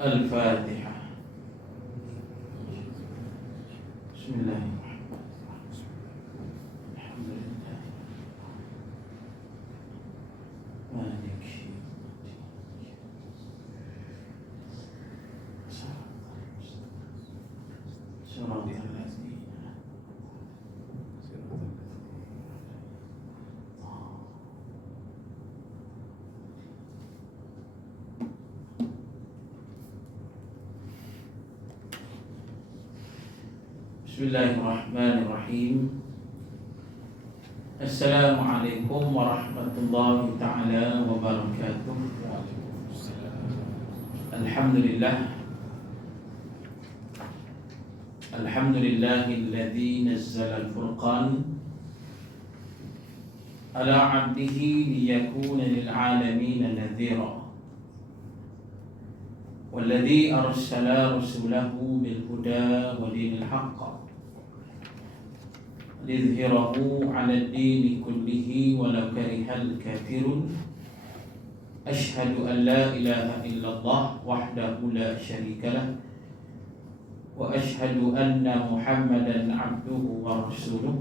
الفاتحة. بسم الله الرحمن الرحيم. الحمد لله مالك يوم الدين. صراط الذين Bismillahirrahmanirrahim. Assalamualaikum warahmatullahi ta'ala wabarakatuh. Alhamdulillahilladzi nazzala al-furqan ala 'abdihi liyakuna lil'alamin nadhira. Walladzi arsala rasulahu bil huda wa dinil haqq liyudhhirahu 'ala ad-din kullihi walau karihal kafirun. Asyhadu an la ilaha illallah wahdahu la syarika lah wa asyhadu anna Muhammadan 'abduhu wa rasuluh.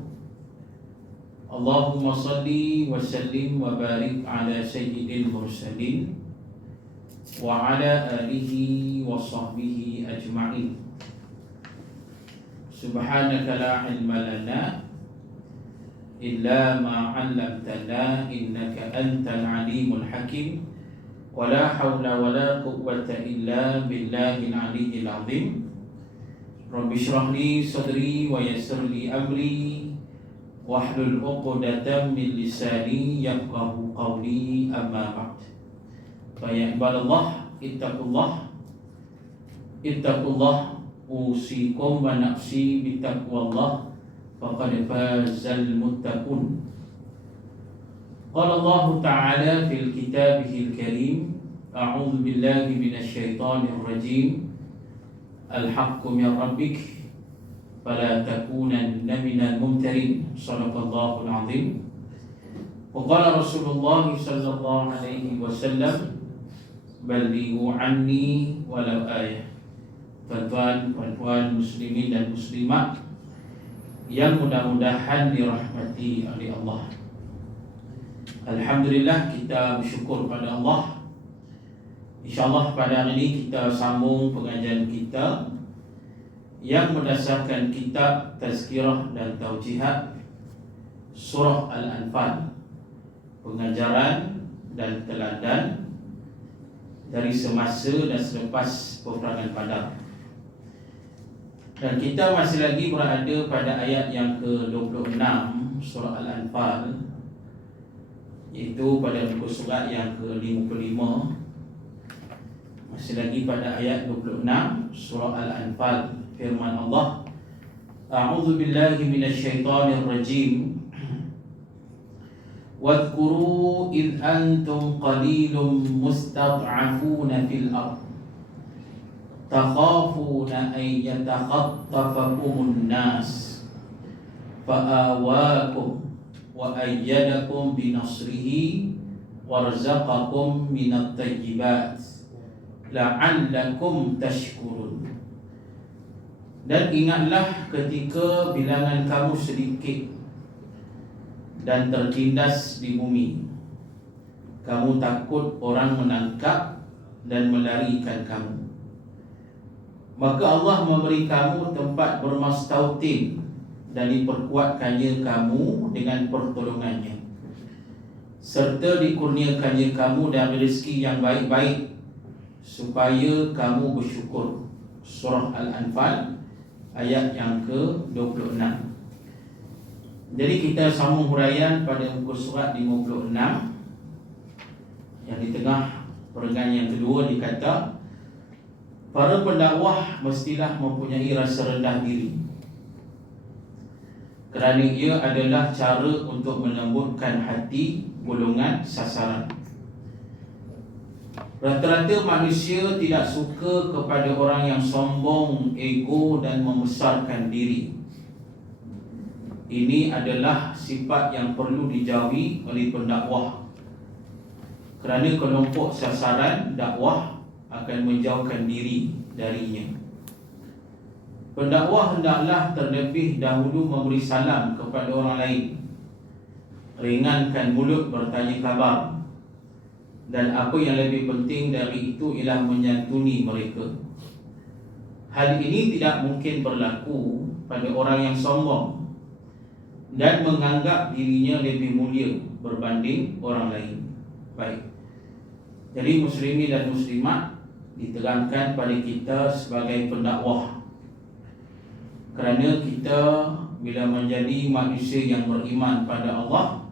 Allahumma salli wa sallim wa barik 'ala sayyidil mursalin wa 'ala alihi wa sahbihi ajma'in. Subhanaka la 'ilma lana illa ma 'allamtana innaka antal 'alimul hakim. Wala haula wala quwwata illa billahil 'aliyyil 'azim. Rabbi shrah li sadri wa yassir li amri wahlul 'uqdatam min lisani yafqahu qawli, amma ba'd. Fa ya ibadallah ittaqullah usikum wa nafsi bittaqwallah faqad fazal muttaqun. Qala Allah Ta'ala fil kitabihil karim, a'udzu billahi minasy syaithanir rajim. Al-haqqu min rabbik fala takunanna minal mumtarin. Shadaqallahul azim. Wa qala Rasulullah sallallahu alaihi wasallam, balighu anni walau ayah. Tuan-tuan muslimin dan muslimat yang mudah-mudahan dirahmati oleh Allah. Alhamdulillah, kita bersyukur pada Allah. InsyaAllah pada hari ini kita sambung pengajian kita yang berdasarkan kitab Tazkirah dan Taujihat Surah Al-Anfal, pengajaran dan teladan dari semasa dan selepas peperangan Badar. Dan kita masih lagi berada pada ayat yang ke-26 Surah Al-Anfal, iaitu pada buku surat yang ke-55. Masih lagi pada ayat 26 Surah Al-Anfal. Firman Allah, a'udzu billahi minasyaitonir rajim. Wadhkuru id antum qalilun mustad'afuna fil ardh takhafuna an yatakhattafakumun nas fa'awakum wa ayyadakum binasrihi warzaqakum minat tayyibat la'allakum tashkurun. Dan ingatlah ketika bilangan kamu sedikit dan tertindas di bumi, kamu takut orang menangkap dan melarikan kamu. Maka Allah memberi kamu tempat bermastautin dan diperkuatkannya kamu dengan pertolongannya, serta dikurniakannya kamu dari rezeki yang baik-baik supaya kamu bersyukur. Surah Al-Anfal ayat yang ke-26. Jadi kita sambung huraian pada muka surat 56 yang di tengah perenggan yang kedua dikata, para pendakwah mestilah mempunyai rasa rendah diri, kerana ia adalah cara untuk melembutkan hati golongan sasaran. Rata-rata manusia tidak suka kepada orang yang sombong, ego dan membesarkan diri. Ini adalah sifat yang perlu dijauhi oleh pendakwah, kerana kelompok sasaran dakwah akan akan menjauhkan diri darinya. Pendakwah hendaklah terlebih dahulu memberi salam kepada orang lain, ringankan mulut bertanya khabar, dan apa yang lebih penting dari itu ialah menyantuni mereka. Hal ini tidak mungkin berlaku pada orang yang sombong dan menganggap dirinya lebih mulia berbanding orang lain. Baik. Jadi muslimin dan muslimat diterangkan pada kita sebagai pendakwah, kerana kita bila menjadi manusia yang beriman pada Allah,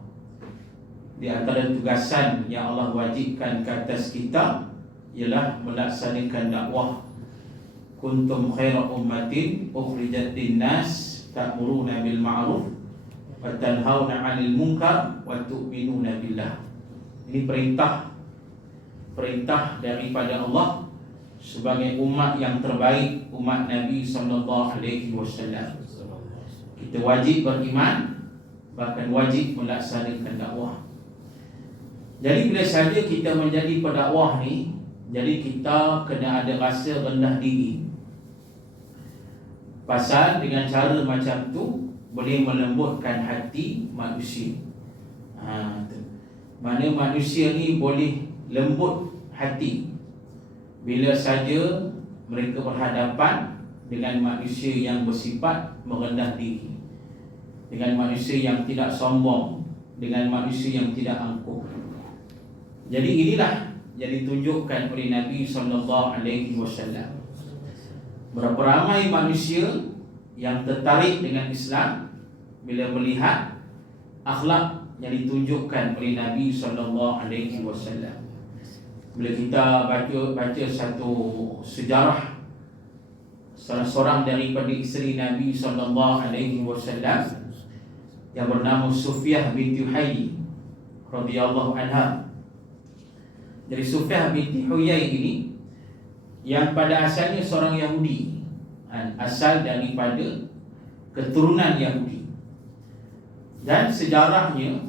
di antara tugasan yang Allah wajibkan ke atas kita ialah melaksanakan dakwah. Kuntum khaira ummatin ukhrijat linnas ta'muruna bil ma'ruf wa tanhauna 'anil munkar wa tu'minuna billah. Ini perintah daripada Allah sebagai umat yang terbaik, umat Nabi sallallahu alaihi wasallam. Kita wajib beriman, bahkan wajib melaksanakan dakwah. Jadi bila saja kita menjadi pendakwah ni, jadi kita kena ada rasa rendah diri. Pasal dengan cara macam tu boleh melembutkan hati manusia. Mana manusia ni boleh lembut hati bila saja mereka berhadapan dengan manusia yang bersifat merendah diri, dengan manusia yang tidak sombong, dengan manusia yang tidak angkuh. Jadi inilah yang ditunjukkan oleh Nabi SAW. Berapa ramai manusia yang tertarik dengan Islam bila melihat akhlak yang ditunjukkan oleh Nabi SAW. Bila kita baca satu sejarah salah seorang daripada isteri Nabi SAW yang bernama Sufyah binti Huyai radhiyallahu anha. Jadi Sufyah binti Huyai ini yang pada asalnya seorang Yahudi, asal daripada keturunan Yahudi, dan sejarahnya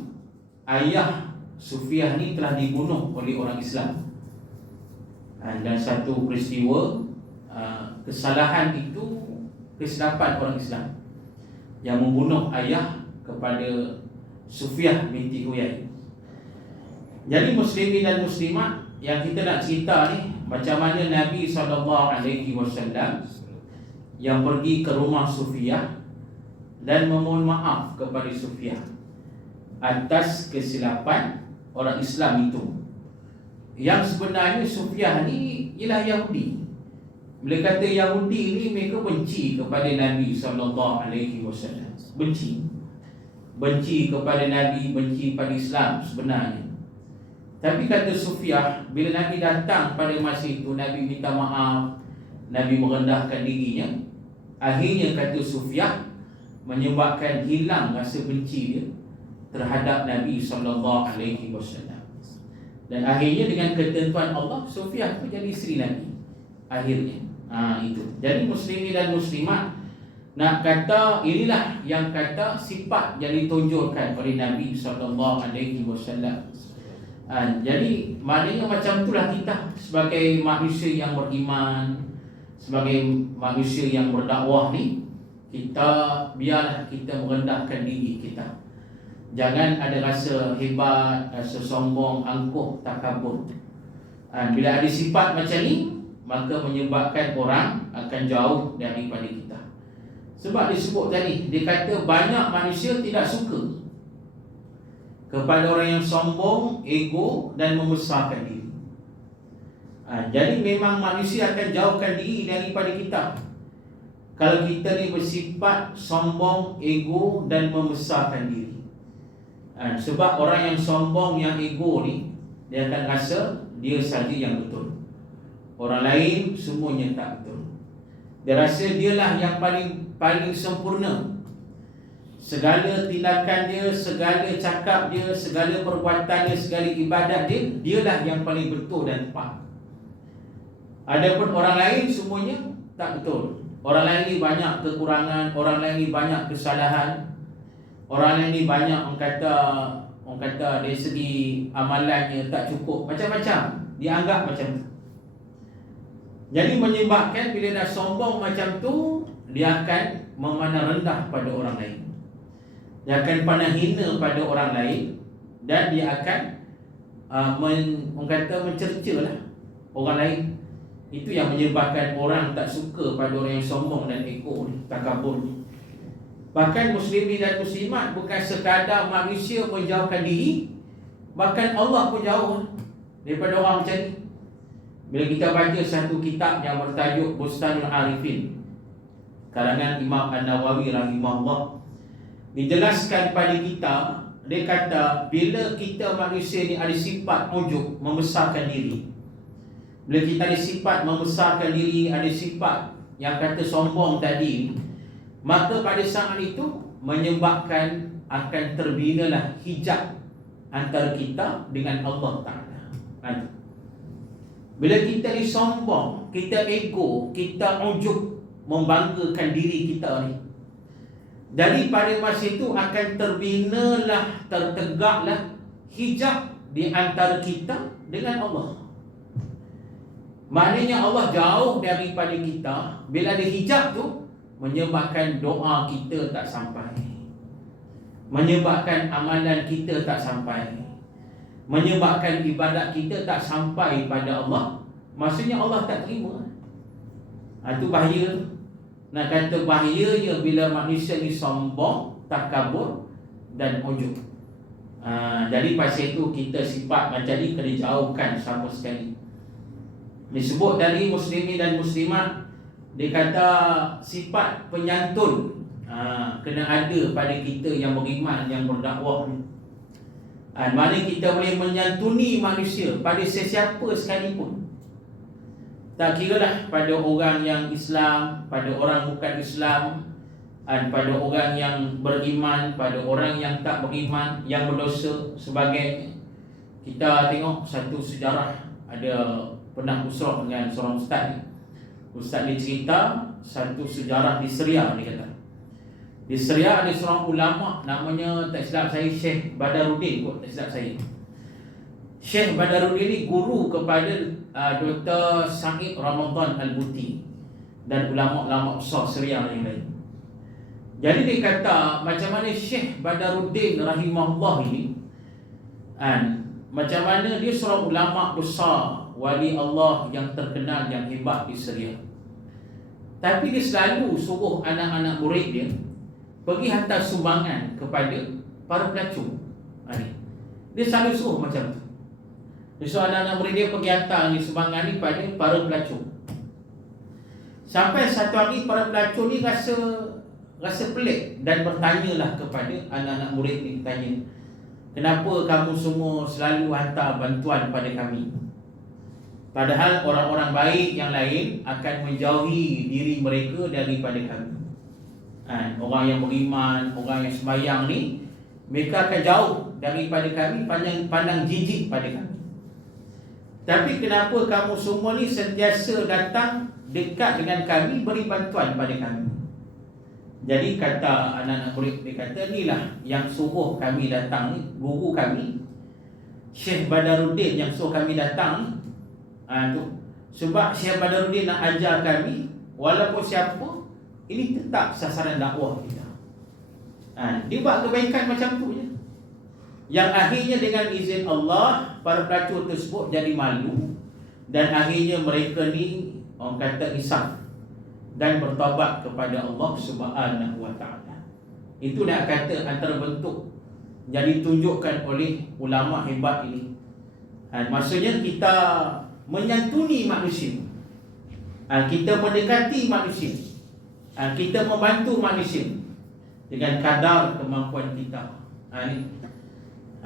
ayah Sufyah ni telah dibunuh oleh orang Islam. Dan satu peristiwa kesalahan itu, kesilapan orang Islam yang membunuh ayah kepada Sufyah binti Huyai. Jadi muslimin dan muslimat yang kita nak cerita ni, macam mana Nabi SAW yang pergi ke rumah Sufyah dan memohon maaf kepada Sufyah atas kesilapan orang Islam itu. Yang sebenarnya Sufyah ni ialah Yahudi. Bila kata Yahudi ni, mereka benci kepada Nabi SAW. Benci kepada Nabi, benci pada Islam sebenarnya. Tapi kata Sufyah, bila Nabi datang pada masa itu, Nabi minta maaf, Nabi merendahkan dirinya. Akhirnya kata Sufyah menyebabkan hilang rasa benci dia terhadap Nabi SAW. Dan akhirnya dengan ketentuan Allah, Sufyah itu jadi isteri Nabi. Akhirnya itu. Jadi muslimin dan muslimat, nak kata inilah yang kata sifat yang ditunjukkan oleh Nabi SAW. Jadi maknanya macam itulah kita sebagai manusia yang beriman, sebagai manusia yang berdakwah ni, kita biarlah kita merendahkan diri kita. Jangan ada rasa hebat, rasa sombong, angkuh, takabur. Bila ada sifat macam ni, maka menyebabkan orang akan jauh daripada kita. Sebab disebut tadi, dia kata banyak manusia tidak suka kepada orang yang sombong, ego dan membesarkan diri. Jadi memang manusia akan jauhkan diri daripada kita kalau kita ni bersifat sombong, ego dan membesarkan diri. Sebab orang yang sombong, yang ego ni, dia akan rasa dia saja yang betul, orang lain semuanya tak betul. Dia rasa dialah yang paling sempurna. Segala tindakan dia, segala cakap dia, segala perbuatan dia, segala ibadat dia, dialah yang paling betul dan tepat. Adapun orang lain semuanya tak betul. Orang lain ni banyak kekurangan, orang lain ni banyak kesalahan, orang lain ni banyak orang kata dari segi amalannya tak cukup, macam-macam dianggap macam tu. Jadi menyebabkan bila dah sombong macam tu, dia akan memandang rendah pada orang lain, dia akan pandang hina pada orang lain, dan dia akan mencerca lah orang lain. Itu yang menyebabkan orang tak suka pada orang yang sombong dan ego ni, takabur ni. Bahkan muslimin dan muslimat bukan sekadar manusia menjauhkan diri, bahkan Allah pun jauh daripada orang macam ni. Bila kita baca satu kitab yang bertajuk Bustanul Arifin karangan Imam An-Nawawi rahimahullah, dijelaskan pada kita, dia kata bila kita manusia ni ada sifat ujub, membesarkan diri, bila kita ada sifat membesarkan diri, ada sifat yang kata sombong tadi, maka pada saat itu menyebabkan akan terbinalah hijab antara kita dengan Allah Ta'ala. Bila kita ni sombong, kita ego, kita ujub, membanggakan diri kita ni, jadi pada masa itu akan terbinalah, tertegaklah hijab di antara kita dengan Allah. Maknanya Allah jauh daripada kita. Bila ada hijab tu, menyebabkan doa kita tak sampai, menyebabkan amalan kita tak sampai, menyebabkan ibadat kita tak sampai pada Allah. Maksudnya Allah tak terima. Itu bahaya tu. Nak kata bahayanya bila manusia ni sombong, takabur dan ujub. Jadi pasal itu kita sifat macam ni kena jauhkan sama sekali. Disebut dari muslimin dan muslimat, dia kata sifat penyantun kena ada pada kita yang beriman, yang berdakwah ni. Mana kita boleh menyantuni manusia pada sesiapa sekalipun. Tak kira lah pada orang yang Islam, pada orang bukan Islam, pada orang yang beriman, pada orang yang tak beriman, yang berdosa sebagainya. Kita tengok satu sejarah, ada pernah usrah dengan seorang ustaz ni. Ustaz ni cerita satu sejarah di Syria, dia kata. Di Syria ada seorang ulama namanya, tak silap saya, Syekh Badaruddin kot, tak silap saya. Syekh Badaruddin ni guru kepada Dr. Sa'id Ramadan Al-Buti dan ulama-ulama besar Syria yang lain. Jadi dia kata macam mana Syekh Badaruddin rahimahullah ini, macam mana dia seorang ulama besar, wali Allah yang terkenal, yang hebat di Syria. Tapi dia selalu suruh anak-anak murid dia pergi hantar sumbangan kepada para pelacur. Dia selalu suruh macam tu. Dia suruh anak-anak murid dia pergi hantar ni sumbangan ni pada para pelacur. Sampai satu hari para pelacur ni rasa pelik dan bertanyalah kepada anak-anak murid ni, tanya, kenapa kamu semua selalu hantar bantuan pada kami? Padahal orang-orang baik yang lain akan menjauhi diri mereka daripada kami. Orang yang beriman, orang yang sembahyang ni, mereka akan jauh daripada kami, pandang jijik pada kami. Tapi kenapa kamu semua ni sentiasa datang dekat dengan kami, beri bantuan pada kami? Jadi kata anak-anak murid, dia kata, inilah yang suruh kami datang ni, guru kami Syekh Badaruddin yang suruh kami datang ni. Sebab Syekh Badaruddin nak ajar kami, walaupun siapa, ini tetap sasaran dakwah kita. Dia buat kebaikan macam tu je, yang akhirnya dengan izin Allah, para pelacur tersebut jadi malu, dan akhirnya mereka ni orang kata insaf dan bertaubat kepada Allah Subhanahu wa taala. Itu nak kata antara bentuk yang ditunjukkan oleh ulama hebat ini. Maksudnya kita menyantuni manusia, kita mendekati manusia, kita membantu manusia dengan kadar kemampuan kita.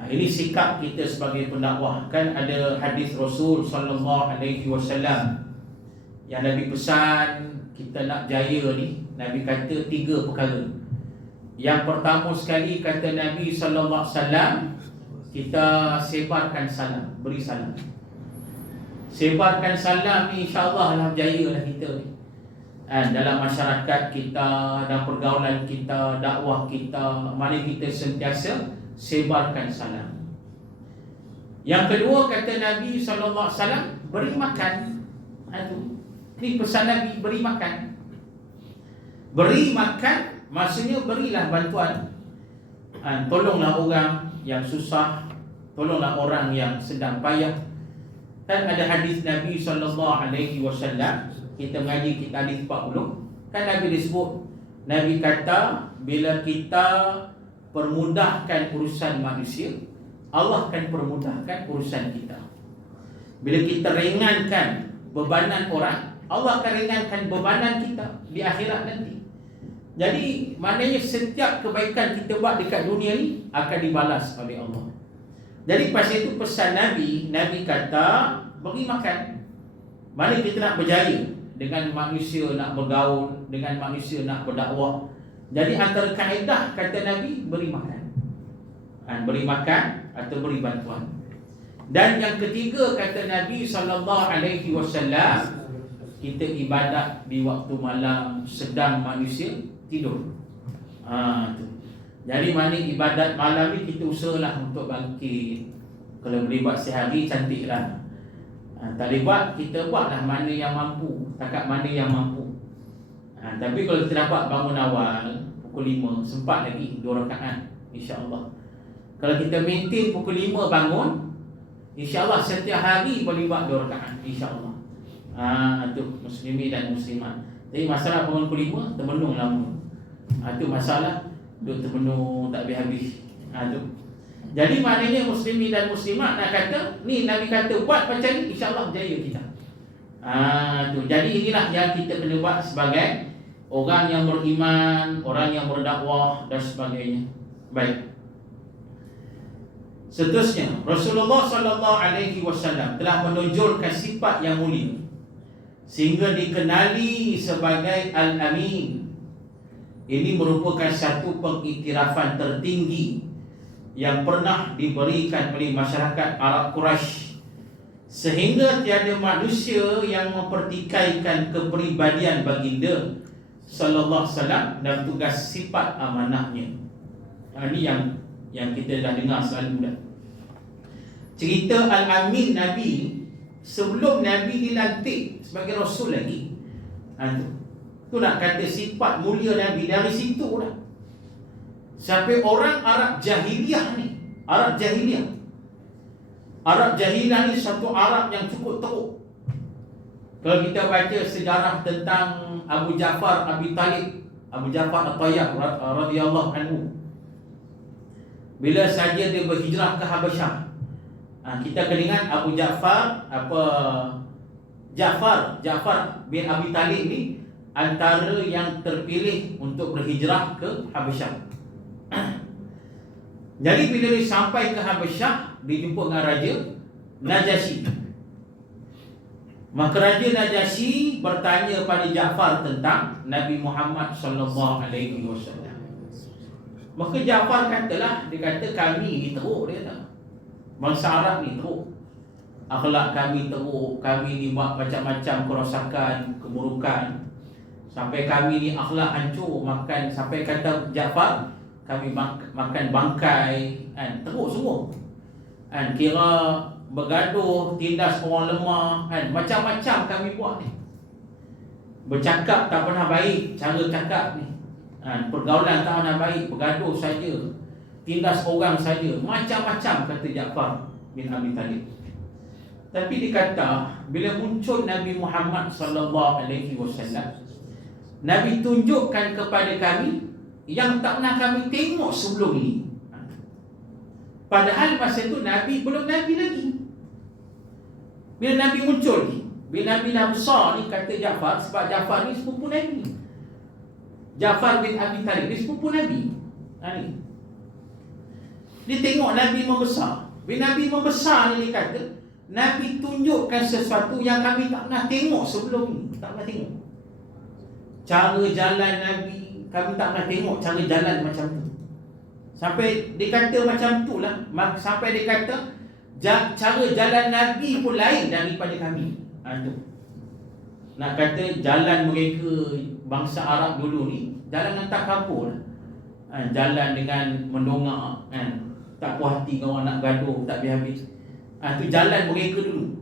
Ini sikap kita sebagai pendakwah. Kan ada hadis Rasul sallallahu alaihi wasallam yang Nabi pesan kita nak jaya ni. Nabi kata 3 perkara. Yang pertama sekali kata Nabi sallallahu alaihi wasallam, kita sebarkan salam, beri salam. Sebarkan salam ni insya-Allah lah jaya lah kita ni. Dalam masyarakat kita, dalam pergaulan kita, dakwah kita, mari kita sentiasa sebarkan salam. Yang kedua kata Nabi sallallahu alaihi wasallam, beri makan. Itu Ini pesan Nabi, beri makan. Beri makan maksudnya berilah bantuan. Tolonglah orang yang susah, tolonglah orang yang sedang payah. Kan ada hadis Nabi SAW, kita mengaji kita hadis 40, kan Nabi disebut, Nabi kata bila kita permudahkan urusan manusia, Allah akan permudahkan urusan kita. Bila kita ringankan bebanan orang, Allah akan ringankan bebanan kita di akhirat nanti. Jadi maknanya setiap kebaikan kita buat dekat dunia ni akan dibalas oleh Allah. Jadi pasal itu pesan Nabi, Nabi kata beri makan. Mana kita nak berjaya dengan manusia nak bergaul, dengan manusia nak berdakwah. Jadi antara kaedah kata Nabi, beri makan. Beri makan atau beri bantuan. Dan yang ketiga kata Nabi SAW, kita ibadat di waktu malam sedang manusia tidur. Tu. Jadi mana ibadat malam ni kita usahalah untuk bangkit. Kalau boleh buat sehari cantiklah. Tak boleh buat, kita buatlah mana yang mampu, takat mana yang mampu. Tapi kalau kita dapat bangun awal pukul 5, sempat lagi 2 rakaat insya-Allah. Kalau kita maintain pukul 5 bangun, insya-Allah setiap hari boleh buat 2 rakaat insya-Allah. Tu muslimin dan muslimat. Jadi masalah bangun pukul 5 termenung lama. Tu masalah duk termenung tak habis-habis. Tu. Jadi maknanya muslimin dan muslimat nak kata, ni Nabi kata buat macam ni insya-Allah jaya kita. Tu. Jadi inilah yang kita kena buat sebagai orang yang beriman, orang yang berdakwah dan sebagainya. Baik. Seterusnya, Rasulullah SAW telah menonjolkan sifat yang mulia sehingga dikenali sebagai Al-Amin. Ini merupakan satu pengiktirafan tertinggi yang pernah diberikan oleh masyarakat Arab Quraisy, sehingga tiada manusia yang mempertikaikan kepribadian baginda sallallahu alaihi wasallam dan tugas sifat amanahnya. Ini yang kita dah dengar selalu dah. Cerita Al-Amin Nabi sebelum Nabi dilantik sebagai Rasul lagi. Tu nak kata sifat mulia Nabi dari situ dah. Sampai orang Arab Jahiliyah ni, Arab Jahiliyah ni satu Arab yang cukup teruk. Kalau kita baca sejarah tentang Abu Ja'far Abi Talib, Abu Ja'far At-Tayyib radhiyallahu anhu, bila saja dia berhijrah ke Habasyah, kita kena ingat Abu Ja'far Ja'far bin Abi Talib ni antara yang terpilih untuk berhijrah ke Habasyah. Jadi bila dia sampai ke Habasyah, dia jumpa dengan Raja Najasyi. Maka Raja Najasyi bertanya pada Ja'far tentang Nabi Muhammad sallallahu alaihi wasallam. Maka Ja'far katalah, dia kata kami ni teruk, dia kata. Bangsa Arab ni teruk. Akhlak kami teruk, kami ni buat macam-macam kerosakan, keburukan. Sampai kami ni akhlak hancur, makan sampai kata Ja'far, kami makan bangkai, teruk semua. Kira bergaduh, tindas orang lemah, macam-macam kami buat ni. Bercakap tak pernah baik, cara cakap ni. Pergaulan tak pernah baik, bergaduh saja, tindas orang saja, macam-macam kata Ja'far bin Abi Talib. Tapi dikata bila muncul Nabi Muhammad sallallahu alaihi wasallam, Nabi tunjukkan kepada kami yang tak pernah kami tengok sebelum ini. Padahal masa itu Nabi belum Nabi lagi. Bila Nabi muncul ni, bila Nabi dah besar ni, kata Ja'far, sebab Ja'far ni sepupu Nabi. Ja'far bin Abi Talib ni sepupu Nabi. Dia tengok Nabi membesar. Bila Nabi membesar ni, dia kata Nabi tunjukkan sesuatu yang kami tak pernah tengok sebelum ni. Tak pernah tengok. Cara jalan Nabi, kami tak pernah tengok cara jalan macam tu. Sampai dia kata macam tu lah. Sampai dia kata cara jalan Nabi pun lain daripada kami. Tu. Nak kata jalan mereka bangsa Arab dulu ni jalan hantar kapur lah. Jalan dengan mendongak, tak puas hati kawan nak gaduh, tak habis-habis. Tu jalan mereka dulu.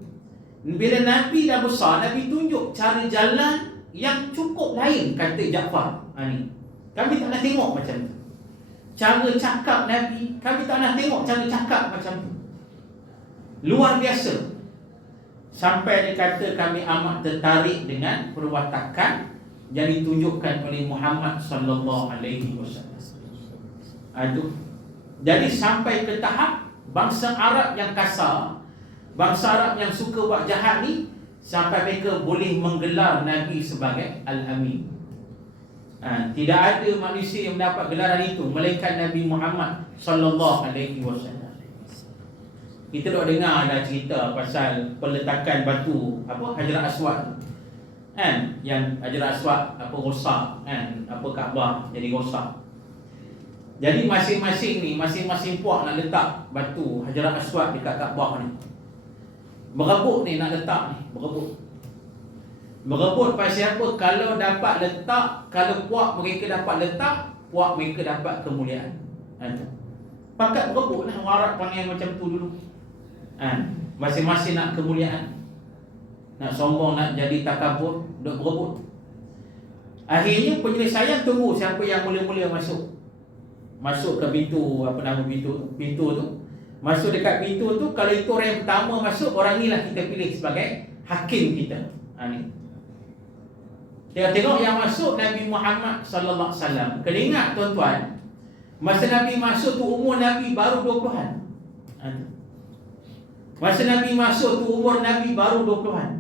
Bila Nabi dah besar, Nabi tunjuk cara jalan yang cukup lain, kata Jaafar. Ni kami tak nak tengok macam tu. Cara cakap Nabi, kami tak nak tengok cara cakap macam tu. Luar biasa. Sampai dia kata kami amat tertarik dengan perwatakan yang ditunjukkan oleh Muhammad sallallahu alaihi wasallam. Aduh. Jadi sampai ke tahap bangsa Arab yang kasar, bangsa Arab yang suka buat jahat ni, sampai mereka boleh menggelar Nabi sebagai Al-Amin. Tidak ada manusia yang mendapat gelaran itu melainkan Nabi Muhammad sallallahu alaihi wasallam. Kita dah dengar ada cerita pasal peletakan batu Hajar Aswad. Yang Hajar Aswad rosak, Kaabah jadi rosak. Jadi masing-masing puak nak letak batu Hajar Aswad dekat Kaabah ni. Berebut ni nak letak ni, berebut pasal apa? Kalau dapat letak, kalau puak mereka dapat letak, puak mereka dapat kemuliaan. Pakat berebut lah, orang Arab panggil macam tu dulu. Masing-masing nak kemuliaan, nak sombong, nak jadi takabur, duk berebut. Akhirnya penyelesaian tunggu siapa yang mula-mula masuk ke pintu, pintu tu. Masuk dekat pintu tu, kalau itu orang yang pertama masuk, orang ni lah kita pilih sebagai hakim kita. Ni tengok yang masuk Nabi Muhammad sallallahu alaihi wasallam. Kena ingat tuan-tuan, masa Nabi masuk tu umur Nabi baru 20-an. Masa Nabi masuk tu umur Nabi baru 20-an.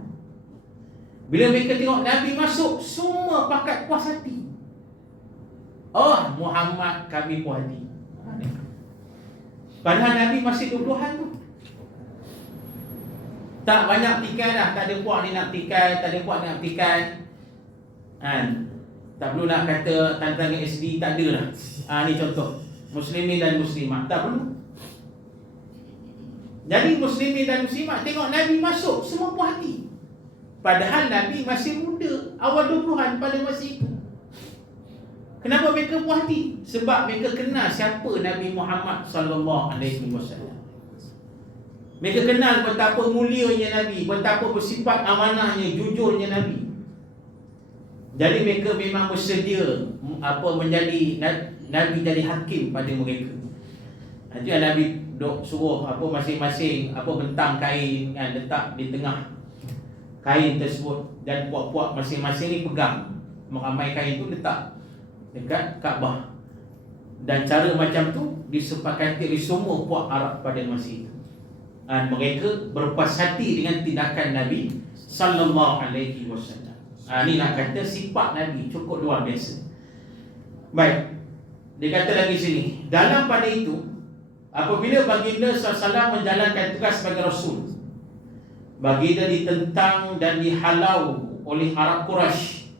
Bila mereka tengok Nabi masuk, semua pakat puas hati. Oh, Muhammad kami puas hati. Padahal Nabi masih 20-an tu. Tak banyak tikai dah, tak ada puak ni nak tikai, tak ada puak ni nak tikai. Tak perlu nak kata tanda-tanda SD, tak ada lah. Ni contoh muslimin dan muslimat, tak perlu. Jadi muslimin dan muslimat tengok Nabi masuk, semua puas hati. Padahal Nabi masih muda, awal 20-an pada masa itu. Kenapa mereka puas hati? Sebab mereka kenal siapa Nabi Muhammad sallallahu alaihi wasallam. Mereka kenal betapa mulianya Nabi, betapa bersifat amanahnya, jujurnya Nabi. Jadi mereka memang bersedia menjadi Nabi jadi hakim pada mereka. Jadi Nabi suruh masing-masing bentang kain letak di tengah kain tersebut, dan puak-puak masing-masing ni pegang meramai kain tu letak dekat Kaabah. Dan cara macam tu disepakati oleh semua puak Arab pada masa itu. Mereka berpuas hati dengan tindakan Nabi sallallahu alaihi wasallam. Ni nak kata sifat Nabi cukup luar biasa. Baik, dia kata lagi sini, dalam pada itu apabila baginda SAW menjalankan tugas sebagai Rasul, baginda ditentang dan dihalau oleh Arab Quraisy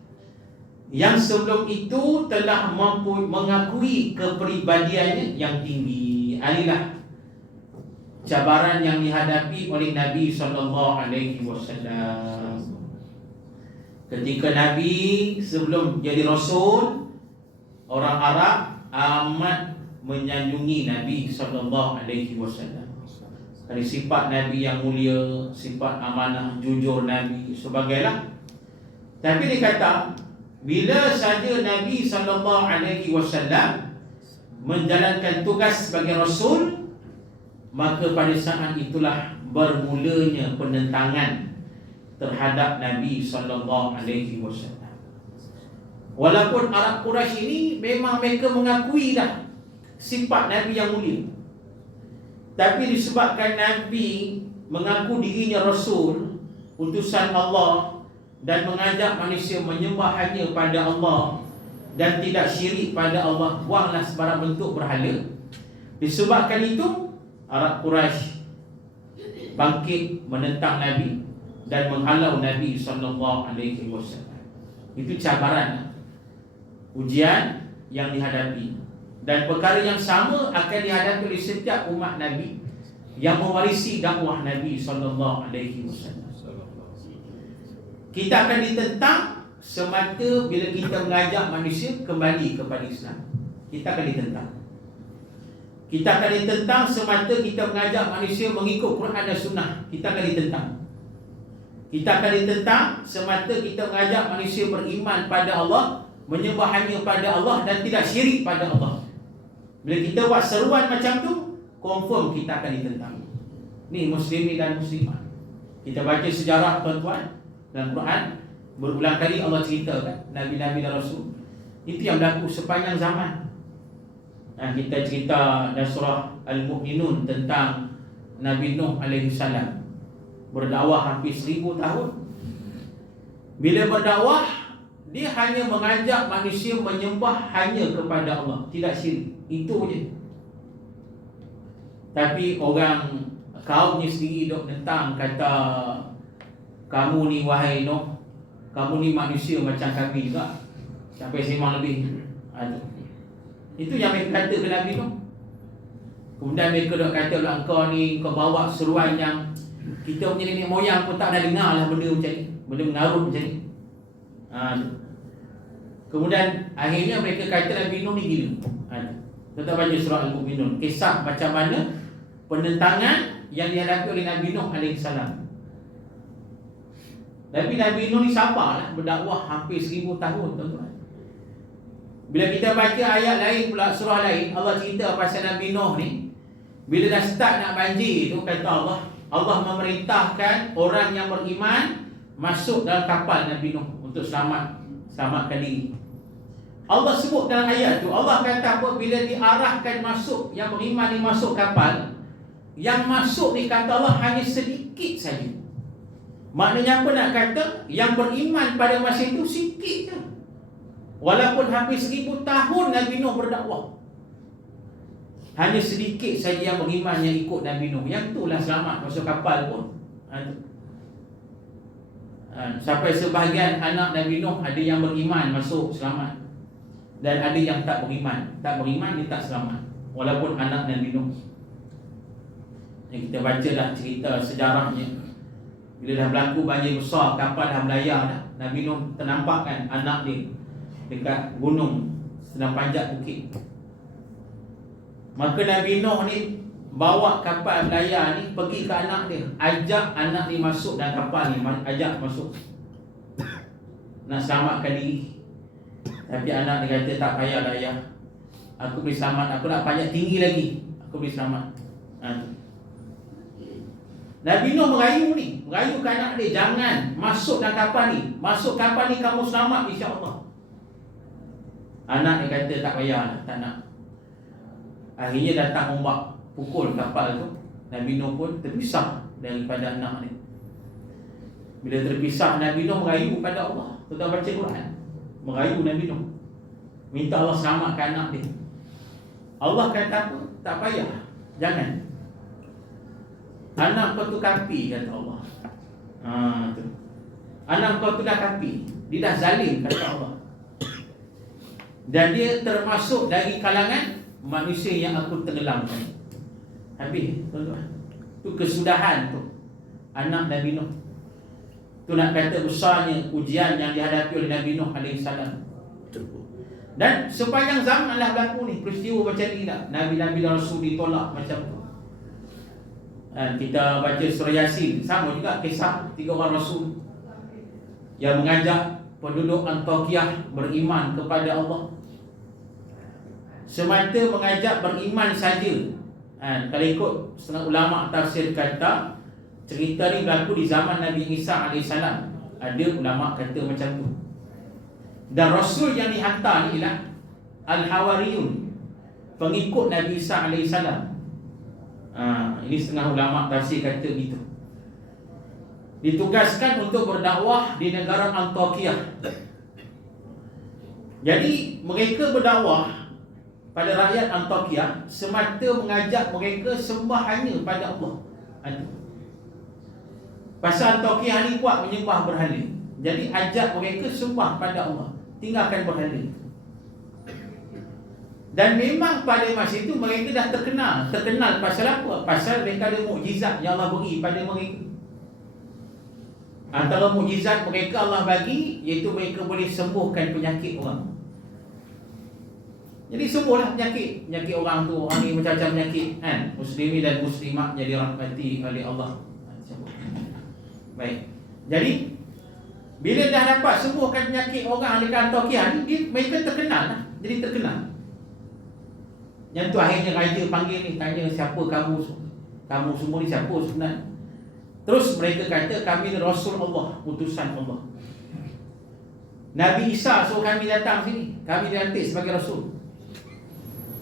yang sebelum itu telah mengakui kepribadiannya yang tinggi. Inilah cabaran yang dihadapi oleh Nabi SAW. Ketika Nabi sebelum jadi Rasul, orang Arab amat menyanjungi Nabi SAW. Dari sifat Nabi yang mulia, sifat amanah, jujur Nabi sebagailah. Tapi dia kata, bila saja Nabi SAW menjalankan tugas sebagai Rasul, maka pada saat itulah bermulanya penentangan terhadap Nabi SAW. Walaupun Arab Quraisy ini memang mereka mengakui dah sifat Nabi yang mulia, tapi disebabkan Nabi mengaku dirinya Rasul, utusan Allah, dan mengajak manusia menyembah hanya pada Allah dan tidak syirik pada Allah, buanglah sebarang bentuk berhala. Disebabkan itu Arab Quraisy bangkit menentang Nabi dan menghalau Nabi SAW. Itu cabaran, ujian yang dihadapi, dan perkara yang sama akan dihadapi oleh setiap umat Nabi yang mewarisi dakwah Nabi SAW. Kita akan ditentang semata bila kita mengajak manusia kembali kepada Islam. Kita akan ditentang. Kita akan ditentang semata kita mengajak manusia mengikut Quran dan Sunnah. Kita akan ditentang. Kita akan ditentang semata kita mengajak manusia beriman pada Allah, menyembah hanya pada Allah dan tidak syirik pada Allah. Bila kita buat seruan macam tu, confirm kita akan ditentang. Ni muslimin dan muslimat. Kita baca sejarah tuan-tuan dalam Quran, berulang kali Allah ceritakan Nabi-Nabi dan Rasul. Itu yang berlaku sepanjang zaman. Kita cerita dalam surah Al-Mu'minun tentang Nabi Nuh AS berdakwah hampir 1000 tahun. Bila berdakwah, dia hanya mengajak manusia menyembah hanya kepada Allah, tidak syirik. Itu je. Tapi orang kaumnya sendiri duk tentang, kata, kamu ni wahai Nuh, kamu ni manusia macam kami juga. Sampai sembang lebih. Itu yang mereka kata ke Nabi Nuh. Kemudian mereka duk kata pula, engkau ni, kau bawa seruan yang kita punya nenek moyang pun tak ada dengar lah benda macam ni, benda mengarut macam ni. Kemudian akhirnya mereka kata Nabi Nuh ni gila. Kita baca surah Al-Mu'minun, kisah macam mana penentangan yang dihadapi oleh Nabi Nuh AS. Tapi Nabi Nuh ni sabarlah berdakwah hampir 1000 tahun, tuan-tuan. Bila kita baca ayat lain pula, surah lain, Allah cerita pasal Nabi Nuh ni. Bila dah start nak banjir tu, kata Allah memerintahkan orang yang beriman masuk dalam kapal Nabi Nuh untuk selamatkan diri. Allah sebut dalam ayat tu, Allah kata apa, bila diarahkan masuk, yang beriman ni masuk kapal, yang masuk ni kata Allah hanya sedikit saja. Maknanya apa nak kata? Yang beriman pada masa itu sikit je. Walaupun hampir 1000 tahun Nabi Nuh berdakwah, hanya sedikit saja yang beriman yang ikut Nabi Nuh. Yang itulah selamat masuk kapal pun. Sampai sebahagian anak Nabi Nuh ada yang beriman masuk selamat, dan ada yang tak beriman. Tak beriman dia tak selamat, walaupun anak Nabi Nuh. Yang kita baca dah cerita sejarahnya. Bila dah berlaku banjir besar, kapal dah melayar dah, Nabi Nuh ternampakkan anak dia dekat gunung sedang panjat bukit. Maka Nabi Nuh ni bawa kapal melayar ni pergi ke anak dia, ajak anak ni masuk dalam kapal ni, ajak masuk nak selamatkan diri. Tapi anak dia kata, tak payah dah ayah, aku boleh selamat, aku nak panjat tinggi lagi, aku boleh selamat. Nabi Nuh merayu ke anak dia, jangan masuk dalam kapal ni, masuk kapal ni kamu selamat insya-Allah. Anak dia kata tak payah, tak nak. Akhirnya datang ombak pukul kapal tu, Nabi Nuh pun terpisah daripada anak dia. Bila terpisah, Nabi Nuh merayu pada Allah. Kita baca Quran, merayu Nabi Nuh, minta Allah selamatkan anak dia. Allah kata apa? Tak payah, jangan. Anak kau tu kapi, kata Allah. Tu. Anak kau tu dah kapi, dia dah zalim, kata Allah. Dan dia termasuk dari kalangan manusia yang aku tenggelamkan. Habis, tuan-tuan. Tu kesudahan tu anak Nabi Nuh. Tu nak kata besarnya ujian yang dihadapi oleh Nabi Nuh AS. Dan sepanjang zaman lah berlaku ni peristiwa macam ni tak. Nabi-Nabi dan Rasul ditolak macam tu. Dan kita baca surah Yasin, sama juga kisah 3 orang Rasul yang mengajak penduduk Antakiah beriman kepada Allah. Semata mengajak beriman saja. Kalau ikut setengah ulama tafsir kata, cerita ni berlaku di zaman Nabi Isa AS. Ada ulama kata macam tu. Dan Rasul yang dihantar ni ialah Al-Hawariyun, pengikut Nabi Isa AS. Ini setengah ulama tafsir kata gitu. Ditugaskan untuk berdakwah di negara Antakiah. Jadi mereka berdakwah pada rakyat Antakiah semata mengajak mereka sembah hanya pada Allah. Pasal Antakiah ni kuat menyembah berhala. Jadi ajak mereka sembah pada Allah, tinggalkan berhala. Dan memang pada masa itu mereka dah terkenal pasal apa? Pasal mereka ada mukjizat yang Allah beri pada mereka. Antara mukjizat mereka Allah bagi, iaitu mereka boleh sembuhkan penyakit orang. Jadi sembuhlah penyakit orang tu. Orang ni macam-macam penyakit, kan? Muslimin dan muslimat jadi rahmati oleh Allah. Baik. Jadi bila dah dapat sembuhkan penyakit orang dekat Antokia ni, mereka terkenal lah. Jadi terkenal. Yang tu akhirnya raja panggil ni, tanya siapa kamu semua ni siapa sebenarnya. Terus mereka kata kami ni Rasul Allah, utusan Allah. Nabi Isa suruh kami datang sini, kami dilantik sebagai Rasul,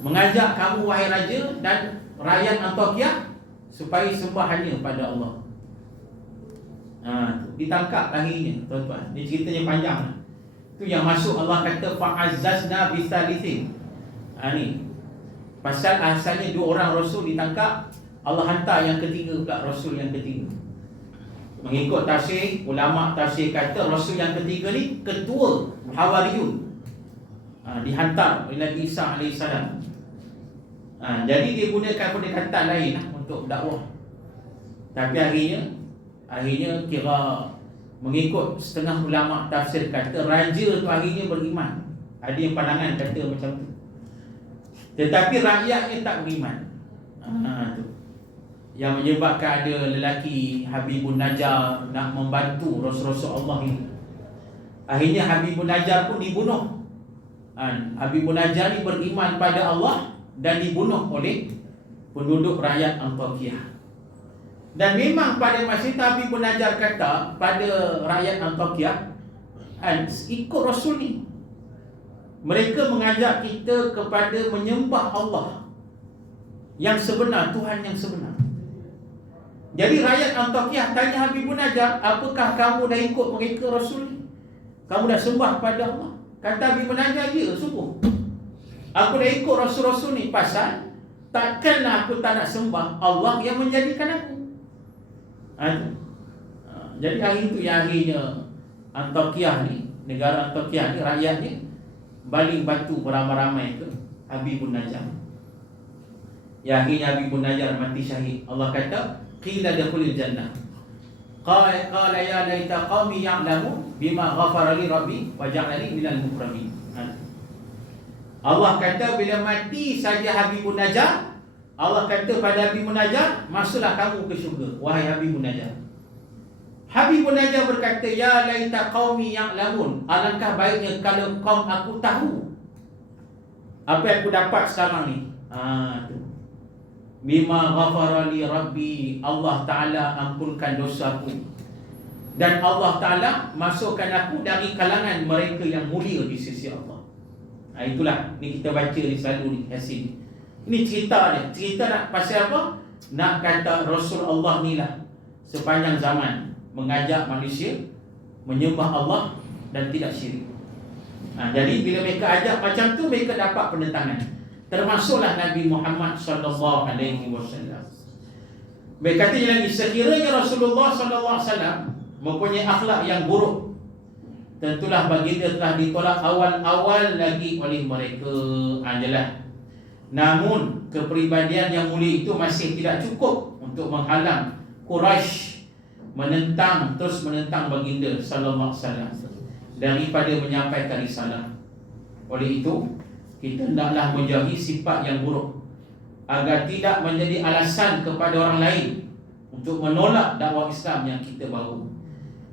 mengajak kamu wahai raja dan rakyat Antokia supaya sembah hanya pada Allah. Ditangkap akhirnya, tuan-tuan. Ini ceritanya panjang. Itu yang masuk Allah kata fa'azzazna bisalithin. Ni pasal asalnya 2 orang Rasul ditangkap, Allah hantar yang ketiga pula, Rasul yang ketiga. Mengikut tafsir, ulama tafsir kata Rasul yang ketiga ni ketua Hawariyun, dihantar oleh Nabi Isa AS. Jadi dia gunakan pendekatan lain untuk dakwah. Tapi akhirnya kira mengikut setengah ulama tafsir kata raja tu akhirnya beriman. Ada yang pandangan kata macam tu. Tetapi rakyatnya tak beriman. Tu yang menyebabkan ada lelaki Habibun Najjar nak membantu Rasul-Rasul Allah ini. Akhirnya Habibun Najjar pun dibunuh. Habibun Najjar ni beriman pada Allah dan dibunuh oleh penduduk rakyat Antokia. Dan memang pada masa itu Habibun Najjar kata pada rakyat Antokia, ikut Rasul ni. Mereka mengajak kita kepada menyembah Allah yang sebenar, Tuhan yang sebenar. Jadi rakyat Antokia tanya Habibun Najjar, apakah kamu dah ikut mereka Rasul ni? Kamu dah sembah pada Allah? Kata Habibun Najjar, ya sungguh. Aku dah ikut Rasul-Rasul ni pasal takkanlah aku tak nak sembah Allah yang menjadikan aku. Jadi hari itu yang akhirnya Antokia ni, negara Antokia ni, rakyatnya baling batu beramai-ramai ke Habibun Najjar. Ya akhirnya Habibun Najjar mati syahid. Allah kata qila dakhulil jannah. Qala ya laita qaumi ya'lamu bima ghafara li rabbi wa ja'alani minal mukramin. Allah kata bila mati saja Habibun Najjar, Allah kata pada Habibun Najjar, masuklah kamu ke syurga wahai Habibun Najjar. Habibun Najjar berkata, ya laita qaumi ya'lamun, alangkah baiknya kalau kaum aku tahu apa yang aku dapat sekarang ni. Tu bima ghafara li rabbi, Allah Ta'ala ampunkan dosaku dan Allah Ta'ala masukkan aku dari kalangan mereka yang mulia di sisi Allah. Itulah ni kita baca ni selalu ni Yasin. Ini cerita dia. Cerita nak pasal apa? Nak kata Rasul Allah ni lah sepanjang zaman mengajak manusia menyembah Allah dan tidak syirik. Jadi bila mereka ajak macam tu, mereka dapat penentangan. Termasuklah Nabi Muhammad sallallahu alaihi wasallam. Mereka kata lagi, sekiranya Rasulullah sallallahu alaihi wasallam mempunyai akhlak yang buruk, tentulah baginda telah ditolak awal-awal lagi oleh mereka. Adalah. Namun kepribadian yang mulia itu masih tidak cukup untuk menghalang Quraisy terus menentang baginda sallallahu alaihi wasallam daripada menyampaikan risalah. Oleh itu, kita hendaklah menjauhi sifat yang buruk agar tidak menjadi alasan kepada orang lain untuk menolak dakwah Islam yang kita bawa.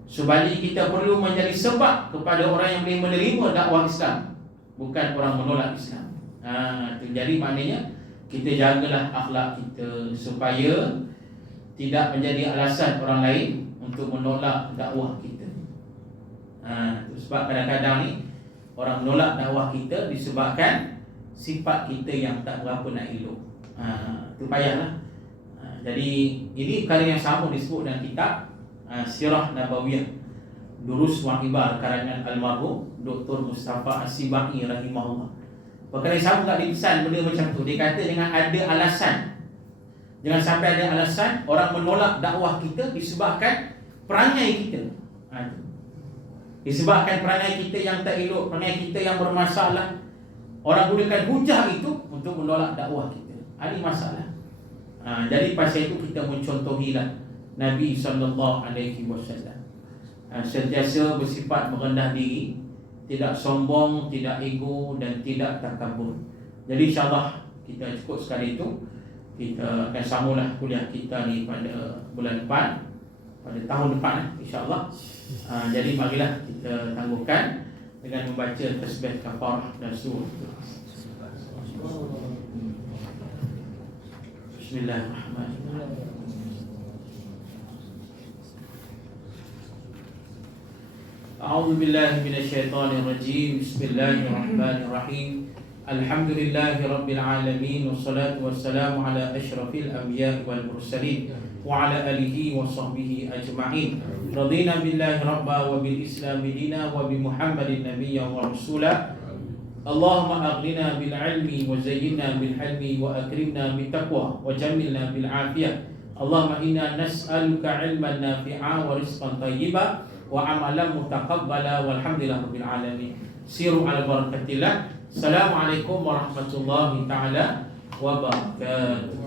Sebaliknya kita perlu menjadi sebab kepada orang yang boleh menerima dakwah Islam, bukan orang menolak Islam. Jadi maknanya kita jagalah akhlak kita supaya tidak menjadi alasan orang lain untuk menolak dakwah kita. Sebab kadang-kadang ni orang menolak dakwah kita disebabkan sifat kita yang tak berapa nak elok. Itu payahlah. Jadi ini perkara yang sama disebut dalam kitab Sirah Nabawiyah Durus wa Ibar karangan almarhum Dr. Mustafa As-Sibai rahimahullah. Perkara yang sama tak dipesan benda macam tu. Dia kata jangan ada alasan. Jangan sampai ada alasan orang menolak dakwah kita disebabkan perangai kita. Disebabkan perangai kita yang tak elok, perangai kita yang bermasalah. Orang gunakan hujah itu untuk menolak dakwah kita. Ini masalah. Jadi pasal itu kita mencontohilah Nabi SAW sentiasa bersifat merendah diri, tidak sombong, tidak ego dan tidak takabur. Jadi insyaAllah kita cukup sekali itu. Kita akan sambunglah kuliah kita ni pada bulan depan. pada tahun depan insya-Allah. Jadi marilah kita tangguhkan dengan membaca tasbih kafarah dan surah. Bismillahirrahmanirrahim. A'udzu billahi minasyaitonir rajim. Bismillahirrahmanirrahim. Alhamdulillahi rabbil alamin wassalatu wassalamu ala asyrafil anbiya'i wal mursalin wa ala alihi wa sahbihi ajma'in. Radina billahi rabba wa bil islam dina wa bi Muhammadin nabiyyan wa rasula. Allahumma aghnina bil ilmi wa zayyinna bil hilmi wa akrimna bit taqwa wa jammilna bil afiyah. Allahumma inna nas'aluka ilman nafi'a wa rizqan thayyiba wa amalan mutaqabbala walhamdulillahi rabbil alamin. Siru ala barakatillah. Assalamualaikum warahmatullahi taala wabarakatuh.